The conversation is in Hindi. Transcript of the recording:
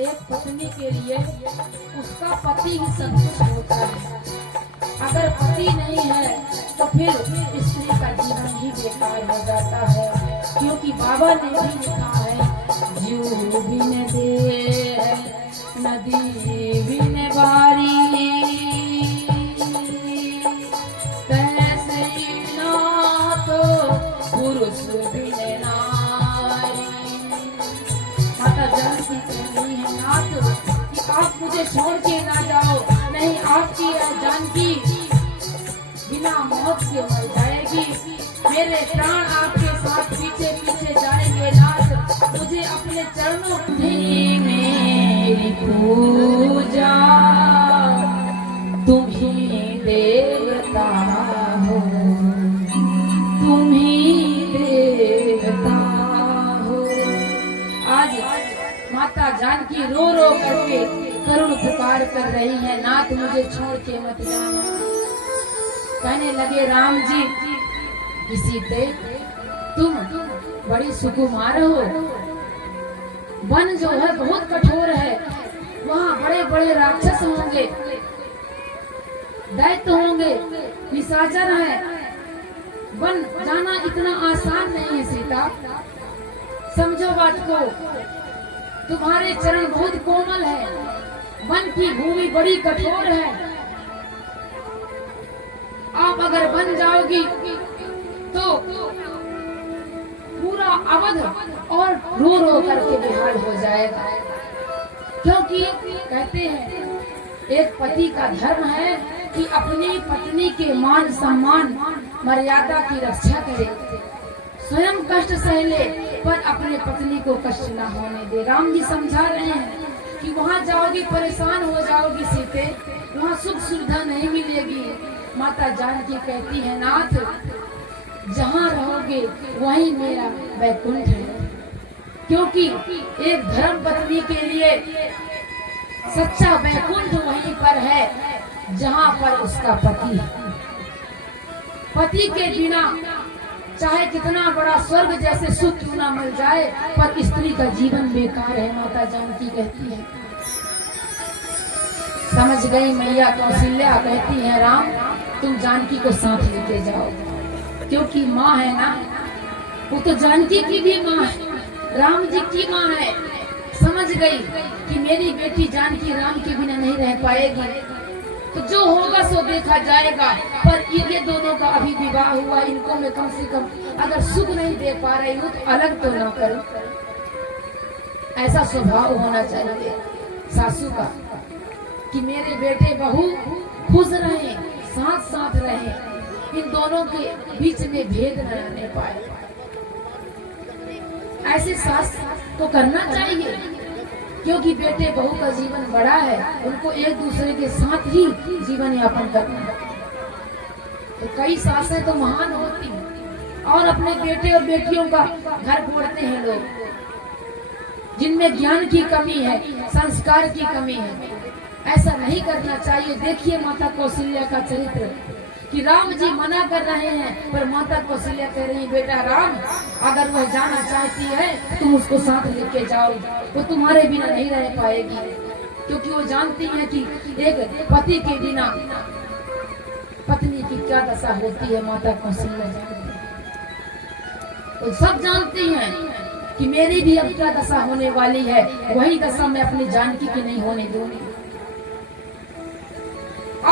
एक पत्नी के लिए उसका पति ही सब कुछ होता है। अगर पति नहीं है तो फिर स्त्री का जीवन ही बेकार हो जाता है, क्योंकि बाबा ने भी लिखा है, जीव बिन दे नदी बिन बारी, तैसे ना तो पुरुष बिन नारी। माता जानकी कहती है, नाथ कि आप मुझे छोड़ के ना जाओ, नहीं आपकी जानकी बिना मौत के मर जाएगी। मेरे प्राण आपके साथ पीछे पीछे जाएंगे। नाथ मुझे अपने चरणों में मेरी पूजा, तुम ही देवता हो, तुम ही देवता हो। आज माता जानकी रो रो करके करुण पुकार कर रही है, नाथ मुझे छोड़ के मत जाना। कहने लगे राम जी किसी पे तुम बड़ी सुकुमार हो, वन जो है बहुत कठोर है, वहाँ बड़े बड़े राक्षस होंगे, दैत्य होंगे, निशाचर है, वन जाना इतना आसान नहीं है सीता। समझो बात को, तुम्हारे चरण बहुत कोमल है, वन की भूमि बड़ी कठोर है। आप अगर बन जाओगी तो पूरा अवध और रो रो करके बेहाल हो जाएगा, क्योंकि कहते हैं एक पति का धर्म है कि अपनी पत्नी के मान सम्मान मर्यादा की रक्षा करे, स्वयं कष्ट सह ले पर अपने पत्नी को कष्ट ना होने दे। राम जी समझा रहे हैं कि वहाँ जाओगी परेशान हो जाओगी सीते, वहाँ सुख सुविधा नहीं मिलेगी। माता जानकी कहती है, नाथ जहाँ रहोगे वहीं मेरा वैकुंठ है, क्योंकि एक धर्म पत्नी के लिए सच्चा वैकुंठ वहीं पर है जहाँ पर उसका पति है। पति के बिना चाहे कितना बड़ा स्वर्ग जैसे सुख क्यों ना मिल जाए, पर स्त्री का जीवन बेकार है। माता जानकी कहती है, समझ गई मैया कौशल्या कहती है, राम तुम जानकी को साथ लेके जाओ, क्योंकि माँ है ना, वो तो जानकी की भी माँ है, राम जी की माँ है। समझ गई कि मेरी बेटी जानकी राम के बिना नहीं रह पाएगी, तो जो होगा सो देखा जाएगा। पर ये दोनों का अभी विवाह हुआ, इनको मैं कम से कम अगर सुख नहीं दे पा रही हूँ तो अलग तो ना करूं। ऐसा स्वभाव होना चाहिए सासू का कि मेरे बेटे बहू खुश रहे, साथ साथ रहे, इन दोनों के बीच में भेद न रहने पाए। ऐसे सास को करना चाहिए, क्योंकि बेटे बहू का जीवन बड़ा है, उनको एक दूसरे के साथ ही जीवन यापन करना है। तो कई सासें तो महान होती हैं और अपने बेटे और बेटियों का घर फोड़ते हैं लोग, जिनमें ज्ञान की कमी है, संस्कार की कमी है। ऐसा नहीं करना चाहिए। देखिए माता कौशल्या का चरित्र कि राम जी मना कर रहे हैं, पर माता कौशल्या कह रही, बेटा राम अगर वह जाना चाहती है तुम उसको साथ लेके जाओ, वो तुम्हारे बिना नहीं रह पाएगी, क्योंकि वो जानती है कि एक पति के बिना पत्नी की क्या दशा होती है। माता कौशल्या जानती है, तो सब जानती हैं कि मेरी भी अब क्या दशा होने वाली है, वही दशा मैं अपनी जानकी की नहीं होने दूंगी।